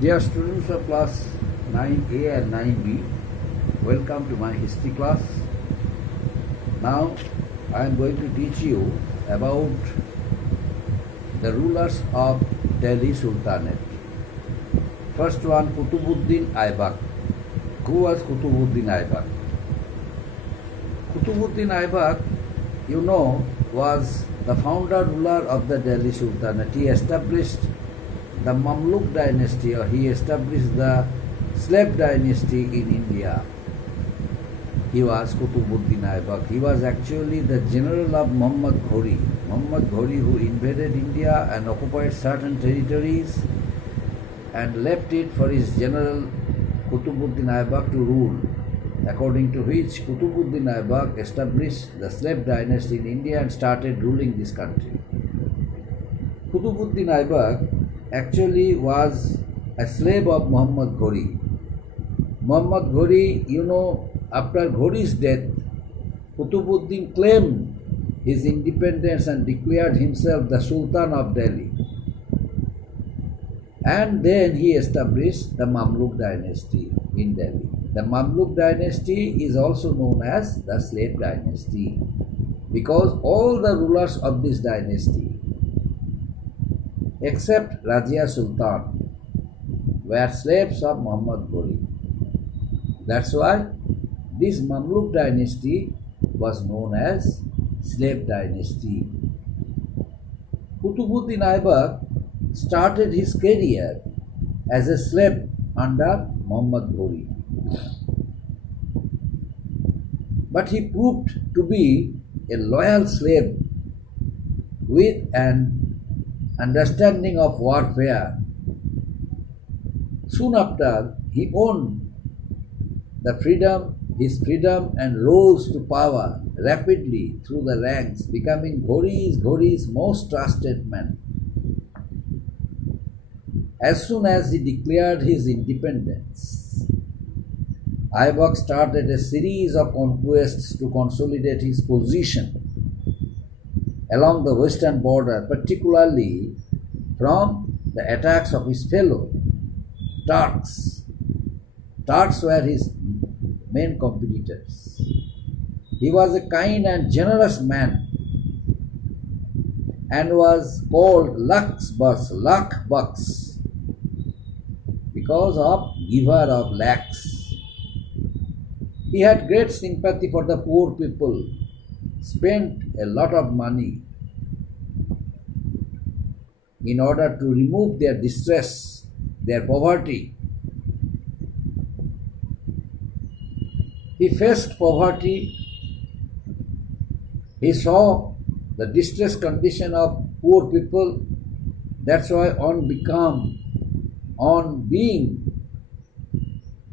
Dear students of class 9A and 9B, welcome to my history class. Now I am going to teach you about the rulers of Delhi Sultanate. First one, Qutbuddin Aibak. Who was Qutbuddin Aibak? Qutbuddin Aibak, was the founder ruler of the Delhi Sultanate. He established the Mamluk dynasty, or he established the slave dynasty in India. He was Qutbuddin Aibak. He was actually the general of Muhammad Ghori. Muhammad Ghori, who invaded India and occupied certain territories and left it for his general Qutbuddin Aibak to rule, according to which Qutbuddin Aibak established the slave dynasty in India and started ruling this country. Qutbuddin Aibak actually was a slave of Muhammad Ghori. Muhammad Ghori, after Ghori's death, Qutbuddin claimed his independence and declared himself the Sultan of Delhi. And then he established the Mamluk dynasty in Delhi. The Mamluk dynasty is also known as the slave dynasty because all the rulers of this dynasty, except Razia Sultan, were slaves of Muhammad Ghori. That's why this Mamluk dynasty was known as slave dynasty. Qutbuddin Aibak started his career as a slave under Muhammad Ghori. But he proved to be a loyal slave with an understanding of warfare. Soon after, he owned his freedom and rose to power rapidly through the ranks, becoming Ghori's most trusted man. As soon as he declared his independence, Aibak started a series of conquests to consolidate his position along the western border, particularly from the attacks of his fellow Turks. Turks were his main competitors. He was a kind and generous man and was called luck bucks, because of giver of lakhs. He had great sympathy for the poor people, spent a lot of money in order to remove their distress, their poverty. He faced poverty. He saw the distressed condition of poor people. That's why on being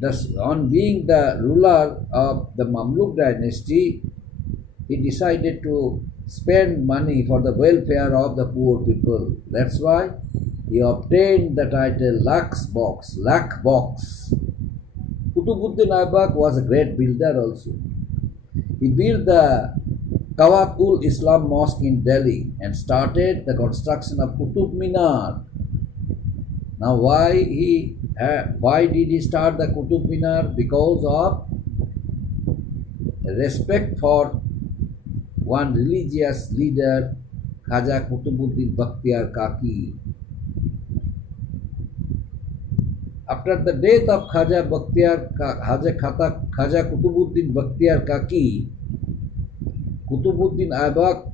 the ruler of the Mamluk dynasty, he decided to spend money for the welfare of the poor people. That's why he obtained the title luck box. Qutbuddin Aibak was a great builder also. He built the Qawat-ul Islam Mosque in Delhi and started the construction of Qutub Minar. Now why did he start the Qutub Minar? Because of respect for one religious leader, Khaja Qutbuddin Bakhtiyar Kaki. After the death of Khaja Qutbuddin Bakhtiyar Kaki, Qutbuddin Aibak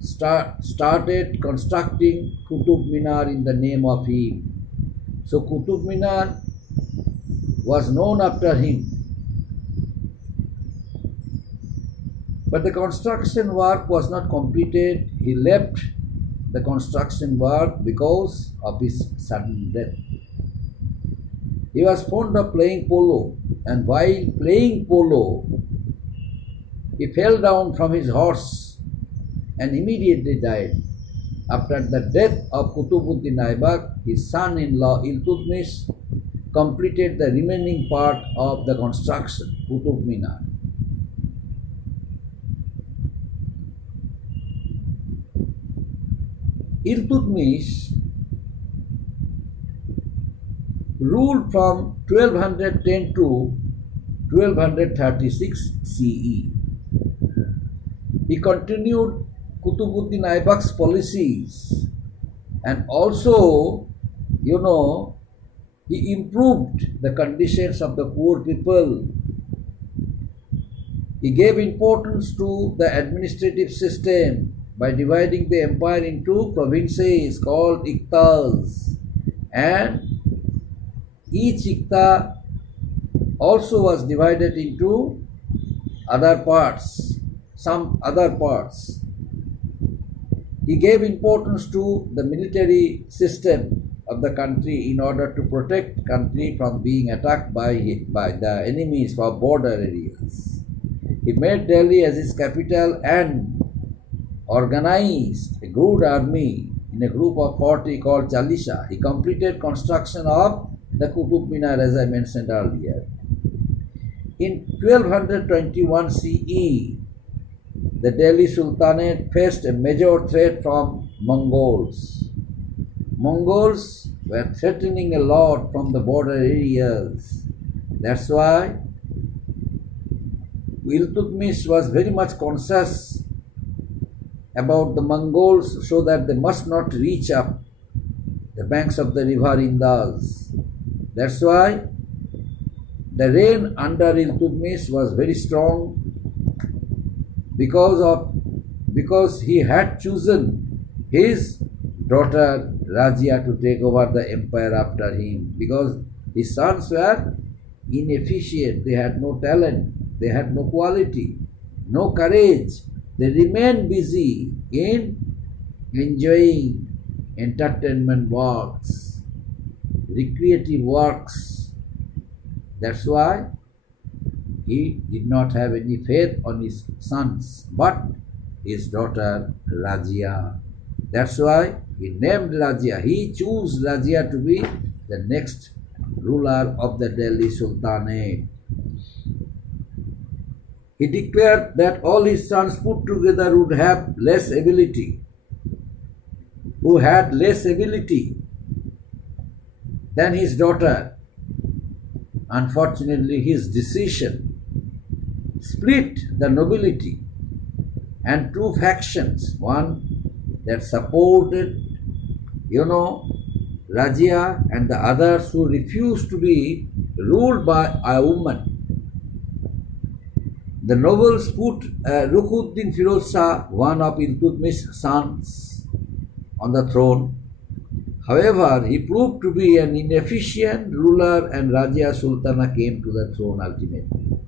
started constructing Qutub Minar in the name of him. So Qutub Minar was known after him. But the construction work was not completed. He left the construction work because of his sudden death. He was fond of playing polo, and while playing polo, he fell down from his horse and immediately died. After the death of Qutbuddin Aibak, his son-in-law Iltutmish completed the remaining part of the construction, Qutub Minar. Iltutmish ruled from 1210 to 1236 CE. He continued Kutubuddin Aibak's policies and also, he improved the conditions of the poor people. He gave importance to the administrative system by dividing the empire into provinces called iktas, and each ikta also was divided into other parts, some other parts. He gave importance to the military system of the country in order to protect country from being attacked by the enemies from border areas. He made Delhi as his capital and organized a good army in a group of 40 called Chalisha. He completed construction of the Qutub Minar as I mentioned earlier. In 1221 CE, the Delhi Sultanate faced a major threat from Mongols. Mongols were threatening a lot from the border areas. That's why Iltutmish was very much conscious about the Mongols so that they must not reach up the banks of the river Indus. That's why the reign under Iltutmish was very strong because he had chosen his daughter Rajia to take over the empire after him, because his sons were inefficient, they had no talent, they had no quality, no courage. They remained busy in enjoying entertainment works, recreative works. That's why he did not have any faith on his sons, but his daughter Rajia. That's why he named Rajia. He chose Rajia to be the next ruler of the Delhi Sultanate. He declared that all his sons put together would have less ability, who had less ability than his daughter. Unfortunately, his decision split the nobility and two factions, one that supported, Rajia, and the others who refused to be ruled by a woman. The nobles put Rukuddin Firoz Shah, one of Iltutmish's sons, on the throne. However, he proved to be an inefficient ruler and Rajia Sultana came to the throne ultimately.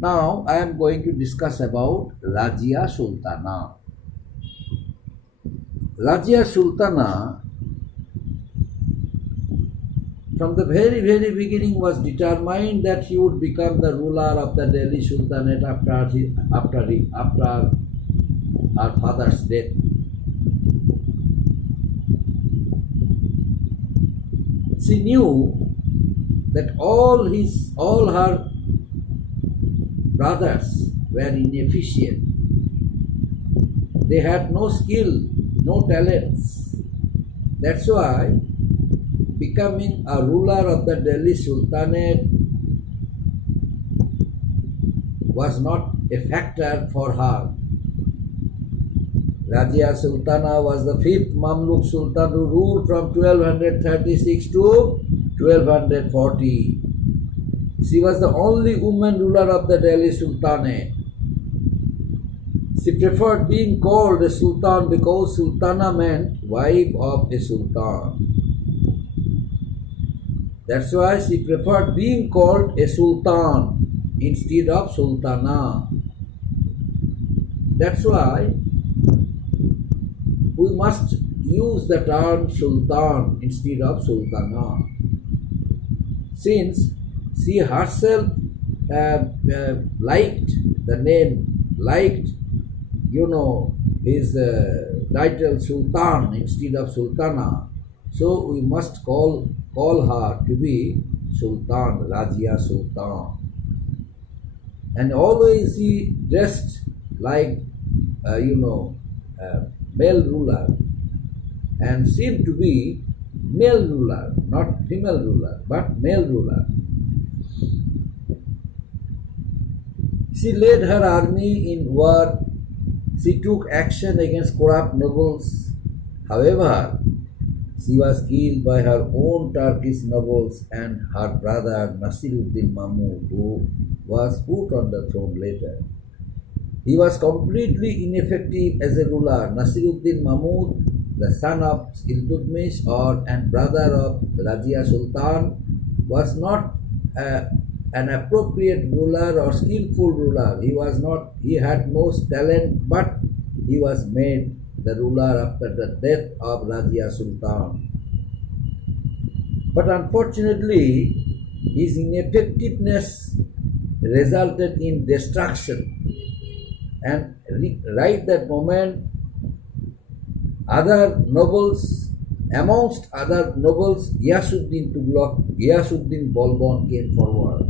Now, I am going to discuss about Rajia Sultana. Rajia Sultana, from the very, very beginning, was determined that he would become the ruler of the Delhi Sultanate after her father's death. She knew that all her brothers were inefficient. They had no skill, no talents. That's why becoming a ruler of the Delhi Sultanate was not a factor for her. Rajia Sultana was the fifth Mamluk Sultan who ruled from 1236 to 1240. She was the only woman ruler of the Delhi Sultanate. She preferred being called a Sultan because Sultana meant wife of a Sultan. That's why she preferred being called a Sultan instead of Sultana. That's why we must use the term Sultan instead of Sultana. Since she herself liked the name, liked, his title Sultan instead of Sultana, so we must call her to be Sultan, Rajia Sultan. And always she dressed like, male ruler. and seemed to be male ruler, not female ruler, but male ruler. She led her army in war. She took action against corrupt nobles. However, she was killed by her own Turkish nobles and her brother Nasiruddin Mahmud, who was put on the throne later. He was completely ineffective as a ruler. Nasiruddin Mahmud, the son of Iltutmish and brother of Razia Sultan, was not an appropriate ruler or skillful ruler. He had no talent, but he was made the ruler after the death of Razia Sultan. But unfortunately, his ineffectiveness resulted in destruction. And right that moment, other nobles, amongst other nobles, Ghiyasuddin Tughlaq, Ghiyasuddin Balban came forward.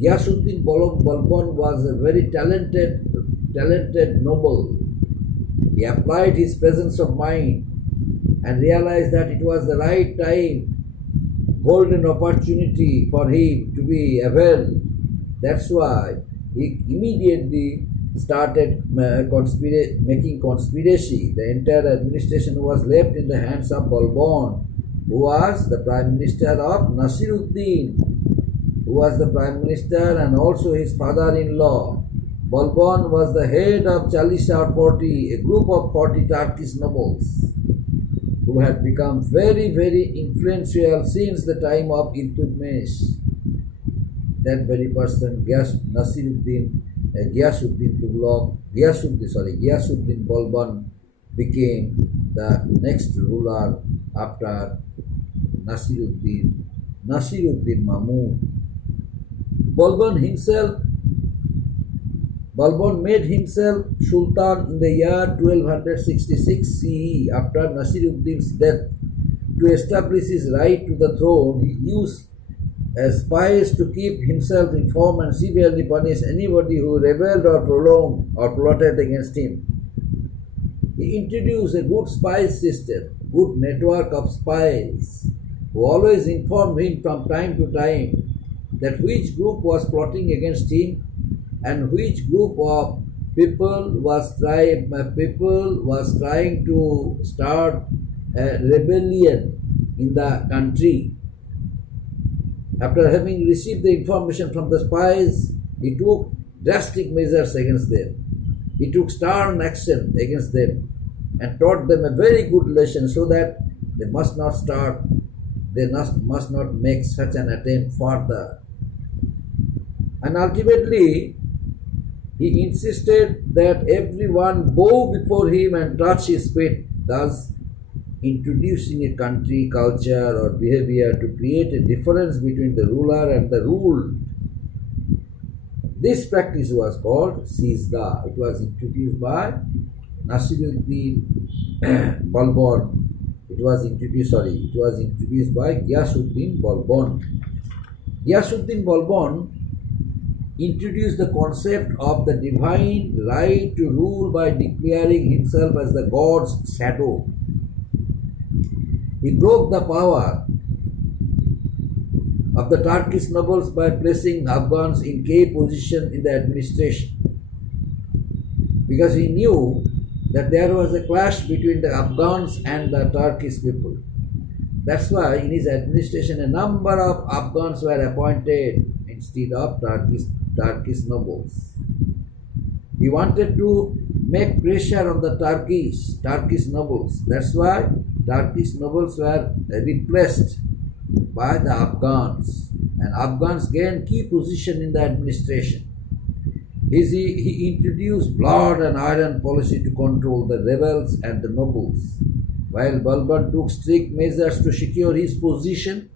Ghiyasuddin Balban was a very talented noble. He applied his presence of mind and realized that it was the right time, golden opportunity for him to be availed. That's why he immediately started making conspiracy. The entire administration was left in the hands of Balban, who was the prime minister of Nasiruddin, who was the prime minister and also his father-in-law. Balban was the head of Chalisa or 40, a group of 40 Turkish nobles who had become very, very influential since the time of Iltutmish. That very person, Ghiyasuddin Balban, became the next ruler after Nasiruddin Mahmud. Balban made himself Sultan in the year 1266 CE after Nasiruddin's death. To establish his right to the throne, he used spies to keep himself informed and severely punish anybody who rebelled or prolonged or plotted against him. He introduced a good spy system, good network of spies, who always informed him from time to time that which group was plotting against him and which group of people was trying to start a rebellion in the country. After having received the information from the spies, he took drastic measures against them. He took stern action against them and taught them a very good lesson so that they must not make such an attempt further. And ultimately, he insisted that everyone bow before him and touch his feet, thus introducing a country culture or behavior to create a difference between the ruler and the ruled. This practice was called Sizda. It was introduced by Nasiruddin Balban. It was introduced by Ghiyasuddin Balban. Ghiyasuddin Balban introduced the concept of the divine right to rule by declaring himself as the God's shadow. He broke the power of the Turkish nobles by placing Afghans in key position in the administration, because he knew that there was a clash between the Afghans and the Turkish people. That's why in his administration a number of Afghans were appointed instead of Turkish nobles. He wanted to make pressure on the Turkish nobles. That's why Turkish nobles were replaced by the Afghans, and Afghans gained key position in the administration. He introduced blood and iron policy to control the rebels and the nobles. While Balban took strict measures to secure his position,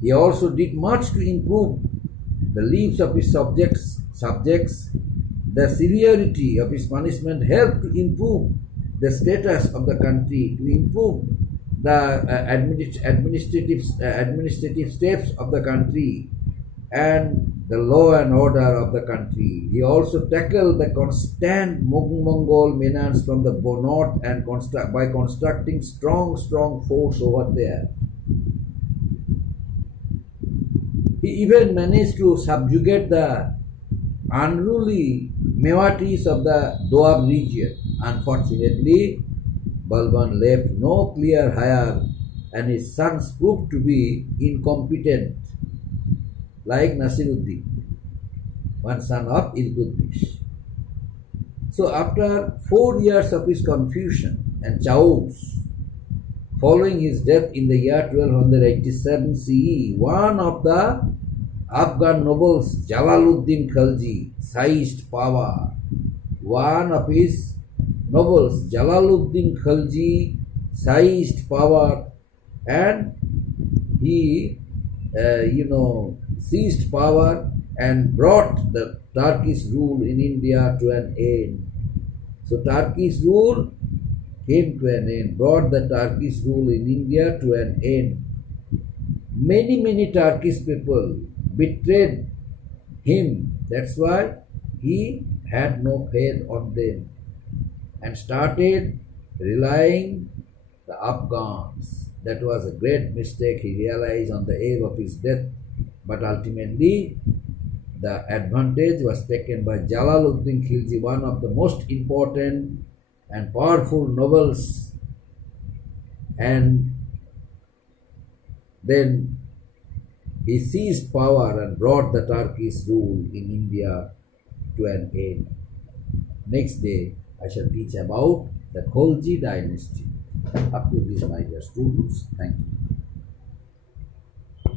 he also did much to improve the lives of his subjects. The severity of his punishment helped to improve the status of the country, to improve the administrative steps of the country. and the law and order of the country. He also tackled the constant Mongol menace from the north and by constructing strong forts over there. He even managed to subjugate the unruly Mewatis of the Doab region. Unfortunately, Balban left no clear heir, and his sons proved to be incompetent, like Nasiruddin, one son of Iltutmish. So after 4 years of his confusion and chaos, following his death in the year 1287 CE, one of the Afghan nobles, Jalaluddin Khalji, seized power. One of his nobles, Jalaluddin Khalji, seized power, and he, seized power and brought the Turkish rule in India to an end. So Turkish rule came to an end, brought the Turkish rule in India to an end. Many Turkish people betrayed him. That's why he had no faith on them and started relying the Afghans. That was a great mistake he realized on the eve of his death. But ultimately, the advantage was taken by Jalaluddin Khilji, one of the most important and powerful nobles. And then he seized power and brought the Turkish rule in India to an end. Next day, I shall teach about the Kholji dynasty. Up to this, my dear students, thank you.